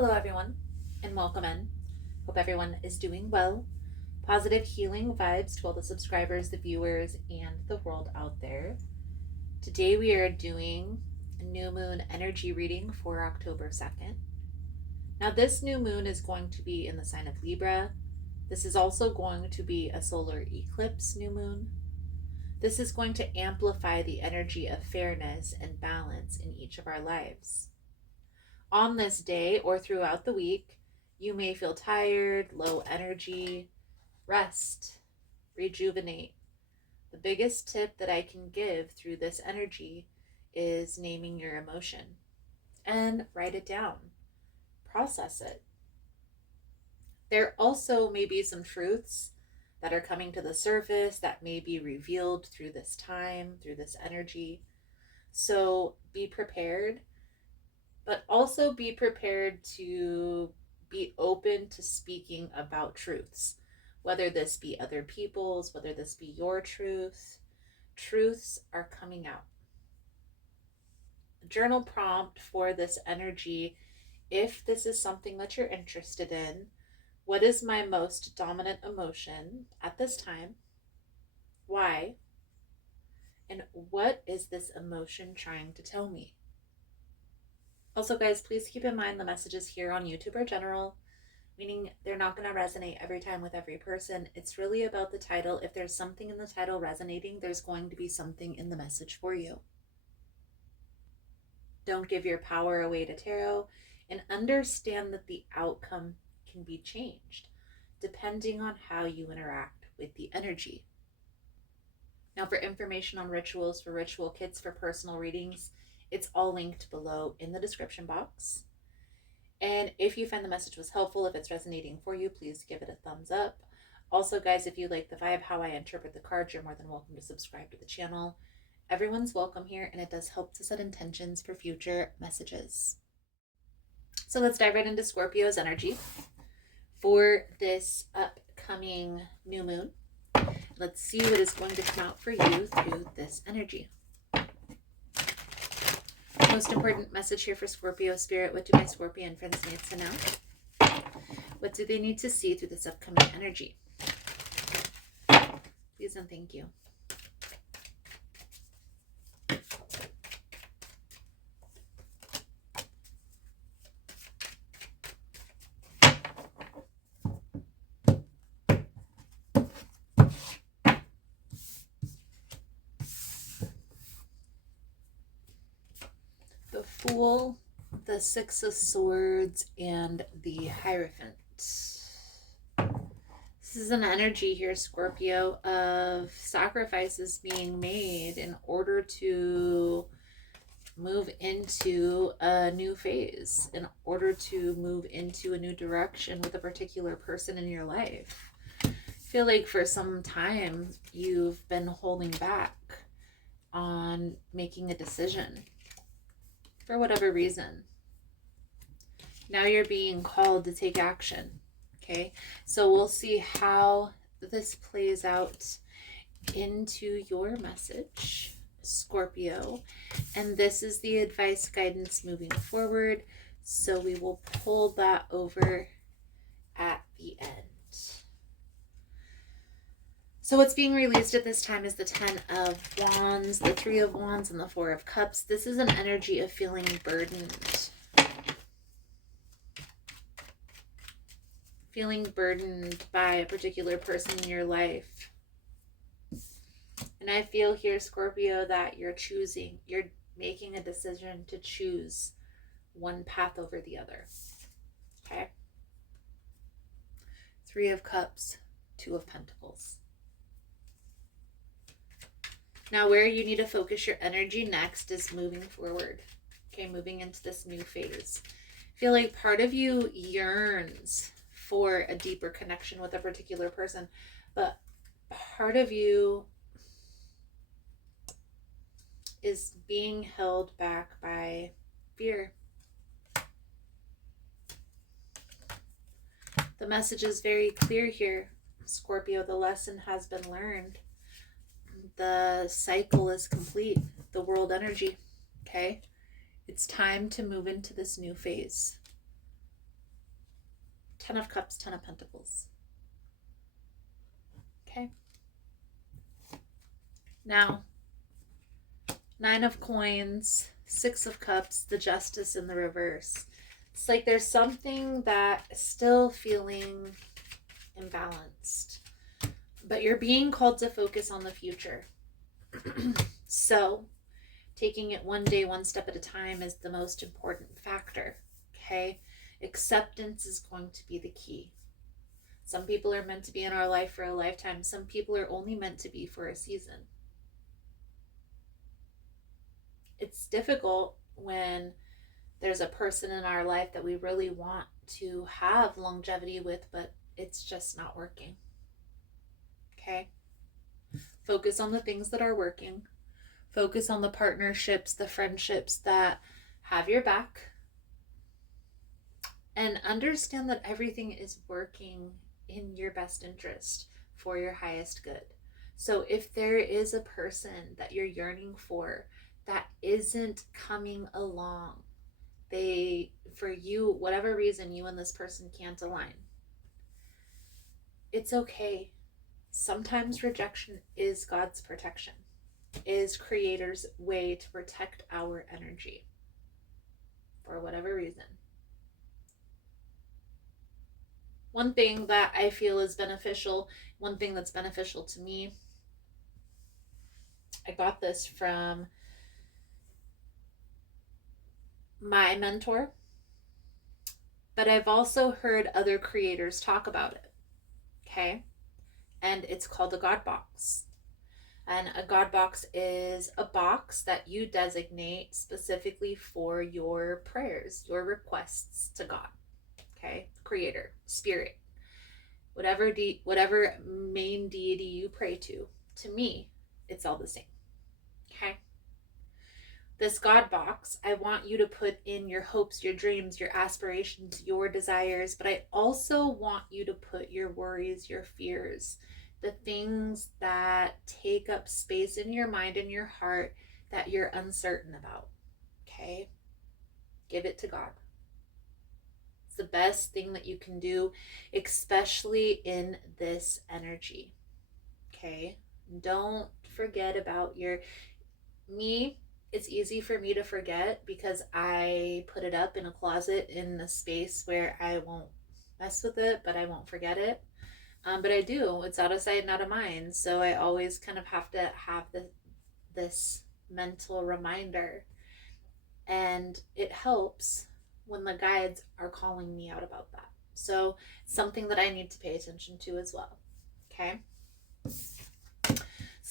Hello, everyone, and welcome in. Hope everyone is doing well. Positive healing vibes to all the subscribers, the viewers, and the world out there. Today we are doing a new moon energy reading for October 2nd. Now, this new moon is going to be in the sign of Libra. This is also going to be a solar eclipse new moon. This is going to amplify the energy of fairness and balance in each of our lives. On this day or throughout the week, you may feel tired, low energy, rest, rejuvenate. The biggest tip that I can give through this energy is naming your emotion and write it down, process it. There also may be some truths that are coming to the surface that may be revealed through this time, through this energy. So be prepared, but also be prepared to be open to speaking about truths, whether this be other people's, whether this be your truth. Truths are coming out. Journal prompt for this energy, if this is something that you're interested in: what is my most dominant emotion at this time? Why? And what is this emotion trying to tell me? Also, guys, please keep in mind the messages here on YouTube are general, meaning they're not going to resonate every time with every person. It's really about the title. If there's something in the title resonating, there's going to be something in the message for you. Don't give your power away to tarot, and understand that the outcome can be changed depending on how you interact with the energy. Now, for information on rituals, for ritual kits, for personal readings, it's all linked below in the description box. And if you find the message was helpful, if it's resonating for you, please give it a thumbs up. Also, guys, if you like the vibe, how I interpret the cards, you're more than welcome to subscribe to the channel. Everyone's welcome here, and it does help to set intentions for future messages. So let's dive right into Scorpio's energy for this upcoming new moon. Let's see what is going to come out for you through this energy. Most important message here for Scorpio Spirit. What do my Scorpion friends need to know? What do they need to see through this upcoming energy? Please and thank you. The Fool, the Six of Swords, and the Hierophant. This is an energy here, Scorpio, of sacrifices being made in order to move into a new phase, in order to move into a new direction with a particular person in your life. I feel like for some time you've been holding back on making a decision for whatever reason. Now you're being called to take action. Okay, so we'll see how this plays out into your message, Scorpio. And this is the advice guidance moving forward. So we will pull that over at the end. So what's being released at this time is the Ten of Wands, the Three of Wands, and the Four of Cups. This is an energy of feeling burdened. Feeling burdened by a particular person in your life. And I feel here, Scorpio, that you're making a decision to choose one path over the other. Okay? Three of Cups, Two of Pentacles. Now, where you need to focus your energy next is moving forward. Okay, moving into this new phase. I feel like part of you yearns for a deeper connection with a particular person, but part of you is being held back by fear. The message is very clear here, Scorpio. The lesson has been learned. The cycle is complete. The world energy. Okay? It's time to move into this new phase. Ten of Cups, Ten of Pentacles. Okay. Now, Nine of Coins, Six of Cups, the Justice in the reverse. It's like there's something that is still feeling imbalanced, but you're being called to focus on the future. So, taking it one day, one step at a time is the most important factor. Okay? Acceptance is going to be the key. Some people are meant to be in our life for a lifetime. Some people are only meant to be for a season. It's difficult when there's a person in our life that we really want to have longevity with, but it's just not working. Okay? Focus on the things that are working. Focus on the partnerships, the friendships that have your back. And understand that everything is working in your best interest for your highest good. So if there is a person that you're yearning for that isn't coming along, for you, whatever reason, you and this person can't align, it's okay. Sometimes rejection is God's protection, is Creator's way to protect our energy for whatever reason. One thing that I feel is beneficial, one thing that's beneficial to me, I got this from my mentor, but I've also heard other creators talk about it. Okay? And it's called a God box. And a God box is a box that you designate specifically for your prayers, your requests to God. Okay? Creator, Spirit, whatever main deity you pray to me, it's all the same. Okay? This God box, I want you to put in your hopes, your dreams, your aspirations, your desires, but I also want you to put your worries, your fears, the things that take up space in your mind and your heart that you're uncertain about. Okay? Give it to God. It's the best thing that you can do, especially in this energy. Okay? Don't forget about me. It's easy for me to forget because I put it up in a closet in a space where I won't mess with it, but I won't forget it. But I do. It's out of sight and out of mind. So I always kind of have to have this mental reminder. And it helps when the guides are calling me out about that. So it's something that I need to pay attention to as well. Okay? Let's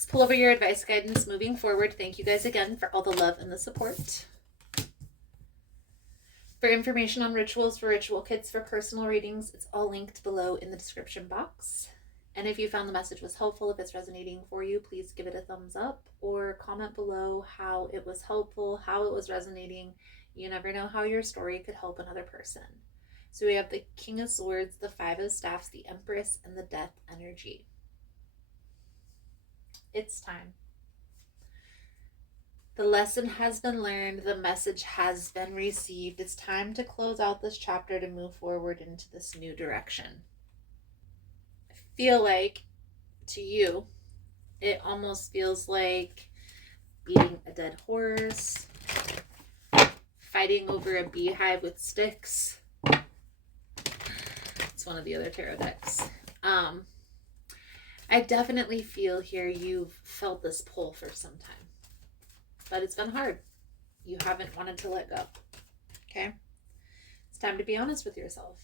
pull over your advice guidance moving forward. Thank you guys again for all the love and the support. For information on rituals, for ritual kits, for personal readings, it's all linked below in the description box. And if you found the message was helpful, if it's resonating for you, please give it a thumbs up or comment below how it was helpful, how it was resonating. You never know how your story could help another person. So we have the King of Swords, the Five of Staffs, the Empress, and the Death energy. It's time. The lesson has been learned. The message has been received. It's time to close out this chapter to move forward into this new direction. I feel like, to you, it almost feels like beating a dead horse, fighting over a beehive with sticks. It's one of the other tarot decks. I definitely feel here you've felt this pull for some time, but it's been hard. You haven't wanted to let go. Okay? It's time to be honest with yourself.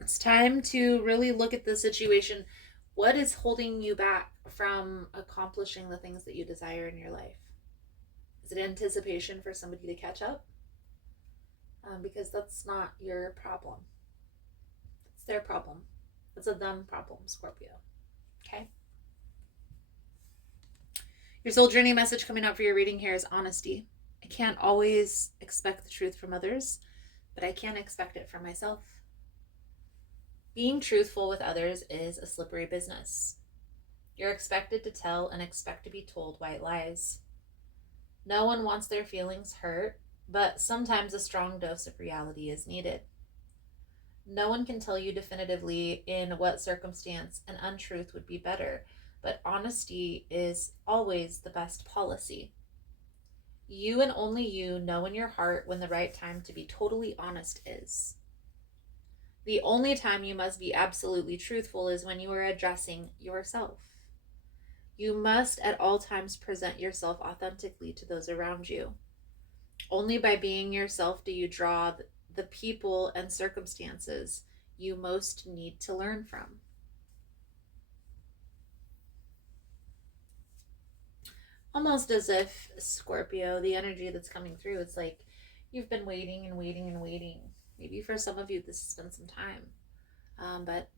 It's time to really look at the situation. What is holding you back from accomplishing the things that you desire in your life? Is it anticipation for somebody to catch up? Because that's not your problem. It's their problem. It's a them problem, Scorpio. Okay? Your soul journey message coming out for your reading here is honesty. I can't always expect the truth from others, but I can expect it from myself. Being truthful with others is a slippery business. You're expected to tell and expect to be told white lies. No one wants their feelings hurt, but sometimes a strong dose of reality is needed. No one can tell you definitively in what circumstance an untruth would be better, but honesty is always the best policy. You and only you know in your heart when the right time to be totally honest is. The only time you must be absolutely truthful is when you are addressing yourself. You must at all times present yourself authentically to those around you. Only by being yourself do you draw the people and circumstances you most need to learn from. Almost as if, Scorpio, the energy that's coming through, it's like you've been waiting and waiting and waiting. Maybe for some of you this has been some time, but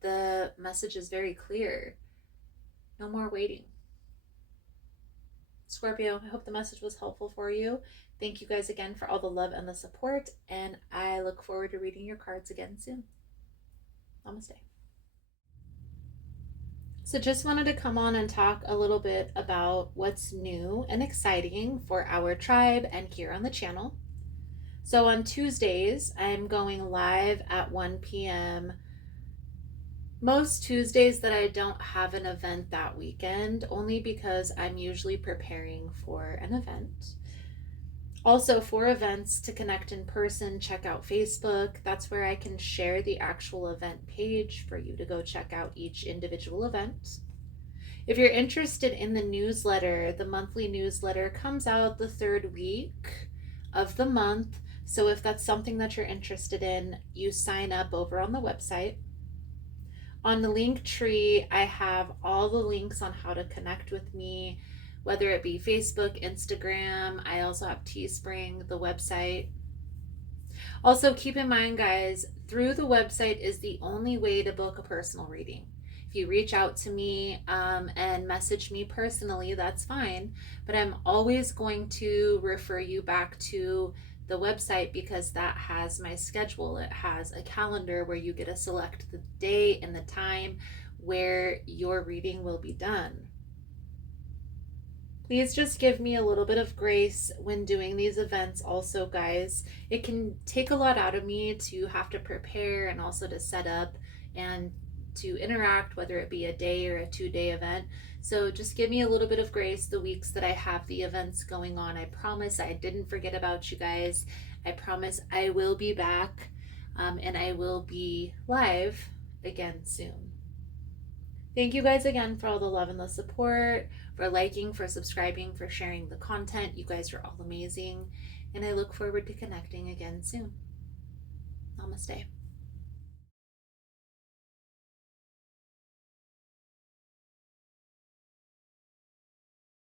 the message is very clear. No more waiting. Scorpio, I hope the message was helpful for you. Thank you guys again for all the love and the support, and I look forward to reading your cards again soon. Namaste. So just wanted to come on and talk a little bit about what's new and exciting for our tribe and here on the channel. So on Tuesdays, I'm going live at 1 p.m. Most Tuesdays that I don't have an event that weekend, only because I'm usually preparing for an event. Also, for events to connect in person, check out Facebook. That's where I can share the actual event page for you to go check out each individual event. If you're interested in the newsletter, the monthly newsletter comes out the third week of the month. So if that's something that you're interested in, you sign up over on the website. On the link tree, I have all the links on how to connect with me, whether it be Facebook, Instagram. I also have Teespring, the website. Also, keep in mind, guys, through the website is the only way to book a personal reading. If you reach out to me and message me personally, that's fine. But I'm always going to refer you back to the website because that has my schedule. It has a calendar where you get to select the day and the time where your reading will be done. Please just give me a little bit of grace when doing these events also, guys. It can take a lot out of me to have to prepare and also to set up and to interact, whether it be a day or a 2-day event. So just give me a little bit of grace the weeks that I have the events going on. I promise I didn't forget about you guys. I promise I will be back and I will be live again soon. Thank you guys again for all the love and the support, for liking, for subscribing, for sharing the content. You guys are all amazing, and I look forward to connecting again soon. Namaste.